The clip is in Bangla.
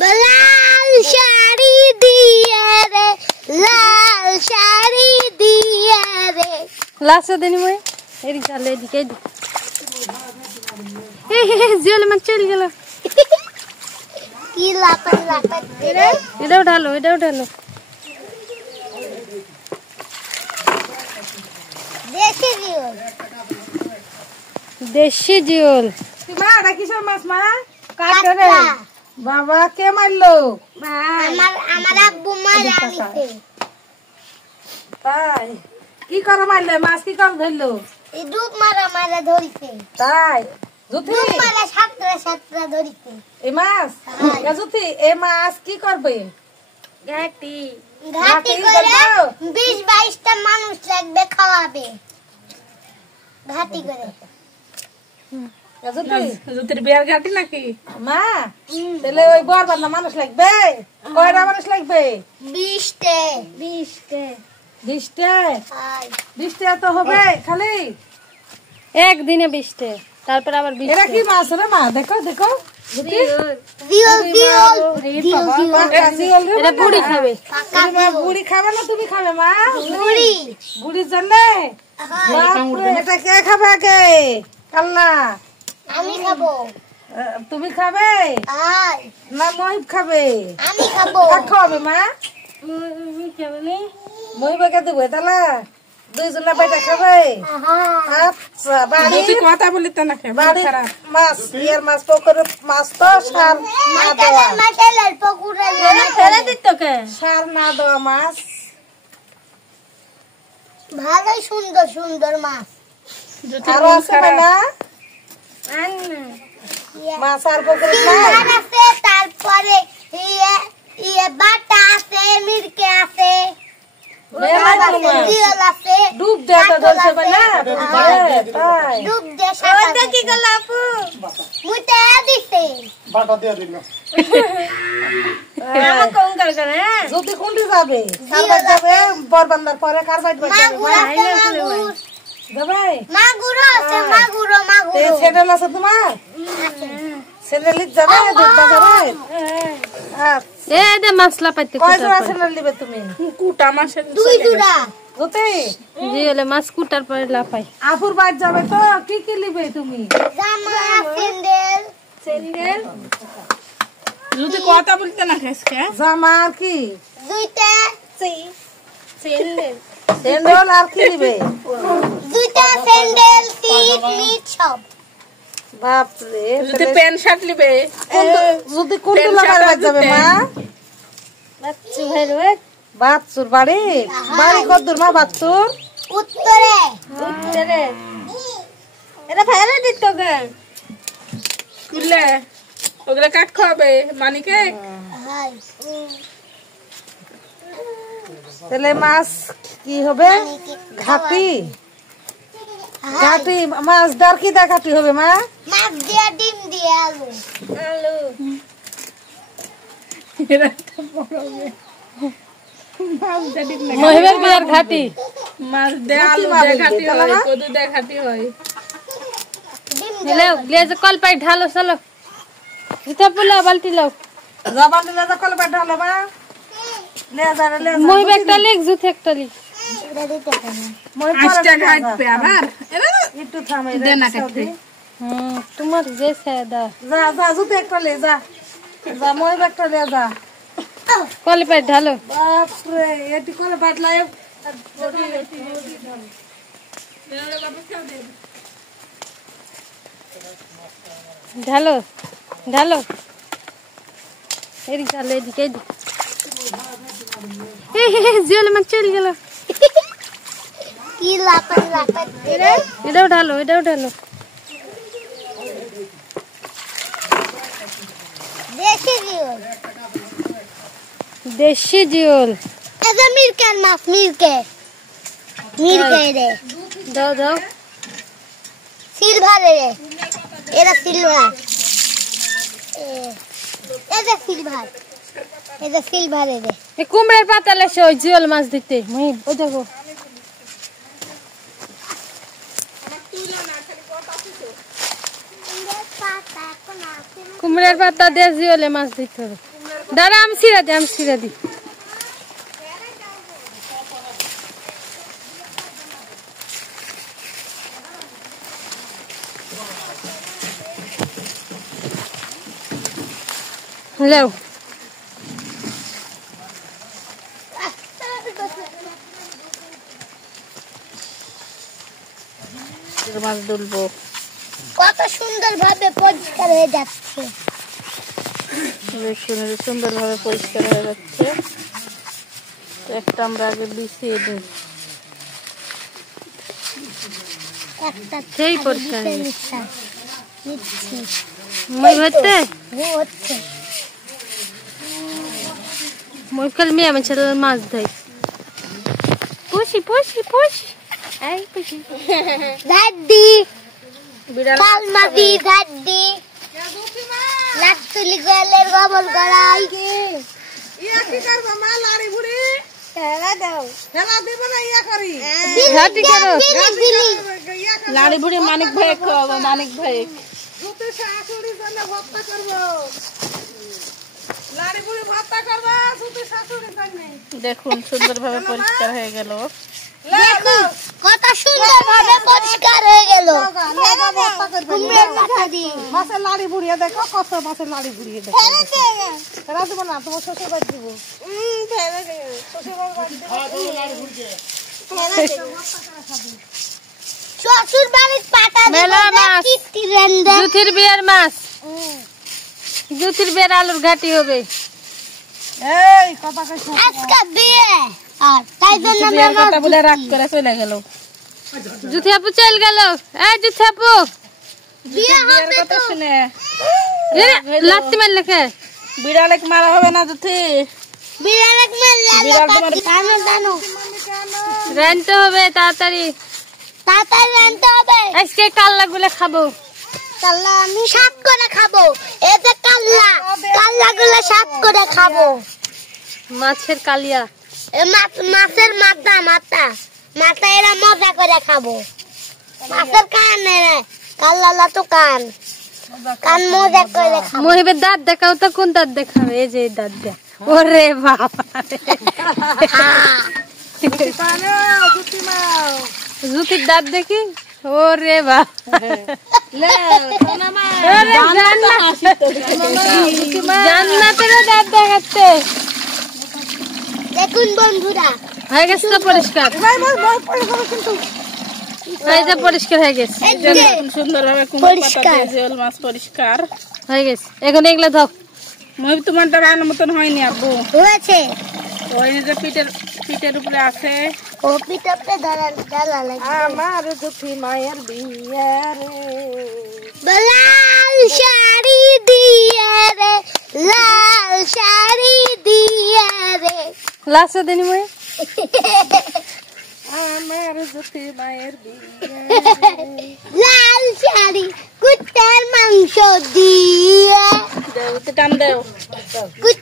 লাল শাড়ি দিয়ে রে, লাল শাড়ি দিয়ে রে। লাস্ট দিন মই এদিকে চলে এদিকে জিওল মাছ চলে গেল। কি লাপাত লাপাত রে? এটা উঠালো, এটা উঠালো। দেশি জিওল, দেশি জিওল। মা এটা কিসের মাছ মা? কাটরা। বাবা কে মারলো? আমার আব্বু মারা নিছে। তাই কি করে মারলে? মাছ কি করে ধরলো? এই ডুব মারা ধরিছে। তাই জুতি ডুব মারা সাতটা ধরিছে। এই মাছ জুতি এই মাছ কি করবে? ঘাটি ঘাটি করে 20-22টা মানুষ লাগবে খাওয়াবে। ঘাটি করে জুতির বিয়ার ঘাটি নাকি মা? তাহলে ওই বর বান্ধা মানুষ লাগবে? কয়টা মানুষ লাগবে? 20টা। 20টা তো হবে খালি একদিনে 20টা, তারপর আবার 20টা। এটা কি মাছ রে মা? দেখো দেখো জুতি জিওল এটা বুড়ি খাবে। বুড়ি খাবে না তুমি খাবে মা? বুড়ি বুড়ির জন্য এটা কে খাবে আগে? কাল্লা আমি খাবো। তুমি খাবে আয় না মহিব খাবে? আমি খাবো। কাক খাবে মা? মহিবাকে দেবো তাহলে দুইজনে বেটা খাবে। আচ্ছা বাড়ি কথা বলি তো না বাড়ি মাছ ইয়ার মাছ পুকুরের মাছ তো সার না দেওয়া, মাছের পুকুরে সার না দেওয়া মাছ। ভালোই সুন্দর সুন্দর মাছ। আরো আছে না মাছ? আর পুকুরে সিলভার আছে, তারপরে বাটা আছে, মিরকে আছে, জিওল আছে। ডুব দেওয়া ধরছে না? তাই ডুব দিয়ে সাঁতার কি গেল আপু? মুইতে দিছে বাটা দিয়ে দিল। যদি কোনটি যাবে? কারবার যাবে বরবান্দার পরে কারবার যাবে মাগুর আছে, মাগুর যাবে। মাগুর আছে, মাগুর ছেলেল আছে তোমার? ছেলেলিত যাবে দুধ বাজারে? আচ্ছা এ দে মশলা পাইতে কয় জোড়া ছেলেল নিবে তুমি? কুটা মাছের 2 জোড়া। জুতি জিওলে মাছ কুটার পরে লাফাই। আপুর বাড়ি যাবে তো কি কি নিবে তুমি? জামা, স্যান্ডেল যদি কথা বলতে না খাসকে জামা আর কি? দুইটা স্যান্ডেল আর কি নিবে? দুইটা স্যান্ডেল, টিপ, মিট সব। বাপরে যদি প্যান্ট শার্ট নিবে যদি কোনটি লাগার যাবে মা? বাচ্চু ভাই রে বাচ্চুর বাড়ি? বাড়ি কত দূর মা বাচ্চুর? উত্তরে উত্তরে এটা ভাইরা দিত গে কুলে ওগুলা কাট খাবে মানিকে। হাই তাহলে মাছ কি হবে? ঘাটি ঘাটি মাছ দার কি দা ঘাটি হবে মা? মাছ দিয়ে, ডিম দিয়ে, আলু মহিবের বিয়ার ঘাটি মাছ দে আলু দে ঘাটি হয়, কদু দে ঘাটি হয়। ডিম ले ले जो कल पाई ढालो चलो इतना पुला बाल्टी लो যা বান্দি না কল বেটা হলো মা লে যা লে যা মই একটা লিখ জুত একটা লিখ দিয়ে দিতে হবে। মই আজটা ঘাট পে আবার একটু থামাই দে না কাটতে। তোমার যে সাদা যা যা জুতে একটা লে যা যা মই একটা লে যা। कल पाई ढालो বাপ রে এটি করে বাটলাই ढालो ढालो एरी ढाले एदिके जियोले मत चल गेलो কি লাপাত লাপাত রে? এটাও ঢালো দেশি জিওল। দেশি জিওল এটা মিরকের মাছ, মিরকে রে, দাও দাও সিলভার রে, এটা সিলভার, এটা সিলভার রে। এই কুমড়ার পাতা লেছে ওই জিওল মাছ দিতে মই ওই দেখো কুমড়ার পাতা দিয়ে জিওলে মাছ দিতে হবে। দাঁড়া আমি ছিঁড়া দি লেও মাছ তুলবো কত সুন্দর ভাবে পরিষ্কার হয়ে যাচ্ছে দেখুন সুন্দর ভাবে পরিষ্কার হয়ে যাচ্ছে একটা আমরা আগে বিছিয়ে দিই একটা সেই পরিষ্কার নিচ্ছি মই হচ্ছে হচ্ছে মই কাল মেয়ে আমি ছেলে মাছ ধরে পুষি এই পুষি দাদি বিড়াল কাল মাদি দাদি লাটুলি গলের গোবর গড়াই ইয়া কি করবা মা লাড়ি বুড়ি হেলা দাও হেলা দিব না ইয়া করি ঘাটি করো ইয়া কর লাড়ি বুড়ি মানিক ভাই খাওয়াবো মানিক ভাই জুতি শাশুড়ির জন্য ভর্তা করব লাড়ি বুড়ি ভর্তা করবা জুতি শাশুড়ির জন্য দেখুন সুন্দর ভাবে পরিষ্কার হয়ে গেল দেখুন কত সুন্দর ভাবে পরিষ্কার হয়ে গেল লাগা ভর্তা করব কুমড়োর মাথা দি মাছের লাড়ি বুড়িয়ে দেখো কত মাছের লাড়ি বুড়িয়ে দেখো হেলা দিব না তোমার শ্বশুর বাড়ি দিব শ্বশুর বাড়ি শ্বশুর বাড়ির পাটা মেলা মাছ। জুথির বিয়ের মাছ জুথির বিয়ের আলুর ঘাটি হবে এই কথা কইছ আজকে বিয়ে আর তাই জন্য আমরা কথা বলে রাগ করে চলে গেল জুথি আপু চল গেল এই জুথি আপু বিয়ে হবে কথা তো শুনে লাত্তি মারলে কে বিড়ালে মারা হবে না জুথি বিয়ের এক মেলা জানো জানো রানতে হবে তাড়াতাড়ি তাড়াতাড়ি রান্নতে হবে আজকে কাল্লা গুলো খাবো কাল্লা আমি শাক করে খাবো এই যে কাল্লা কাল্লা গুলো শাক করে খাবো মাছের কালিয়া মাছের মাথা মাথা মাথা এরা মজা করে খাবো মাছের কান এরা কাল্লা তো কান কান মজা করে খাবো মহিবের দাঁত দেখাও তো কোন দাঁত দেখাবে এই যে এই দাঁত দেখ ওরে বাবা জুতি মাও জুতির দাঁত দেখি ওরে বাবা জান্নাতেরও দাঁত দেখাচ্ছে দেখুন বন্ধুরা হয়ে গেছে তো পরিষ্কার এই যে পরিষ্কার হয়ে গেছে এই যে সুন্দর ভাবে পরিষ্কার জিওল মাছ পরিষ্কার হয়ে গেছে এখন এগুলো ধক মই তোমারটা রান্নার মতন হয়নি আব্বু হয়েছে ওই যে পিঠের উপরে আছে ও পিঠে ডালা লাগে আমার জুথি মায়ের বিয়ে রে লাল শাড়ি দিয়ে রে লাল শাড়ি দিয়ে রে লাস্ট দিনই মই আমার জুথি মায়ের বিয়ে লাল শাড়ি কুত্তার মাংস দিয়ে দেও টান দেও কুত্তার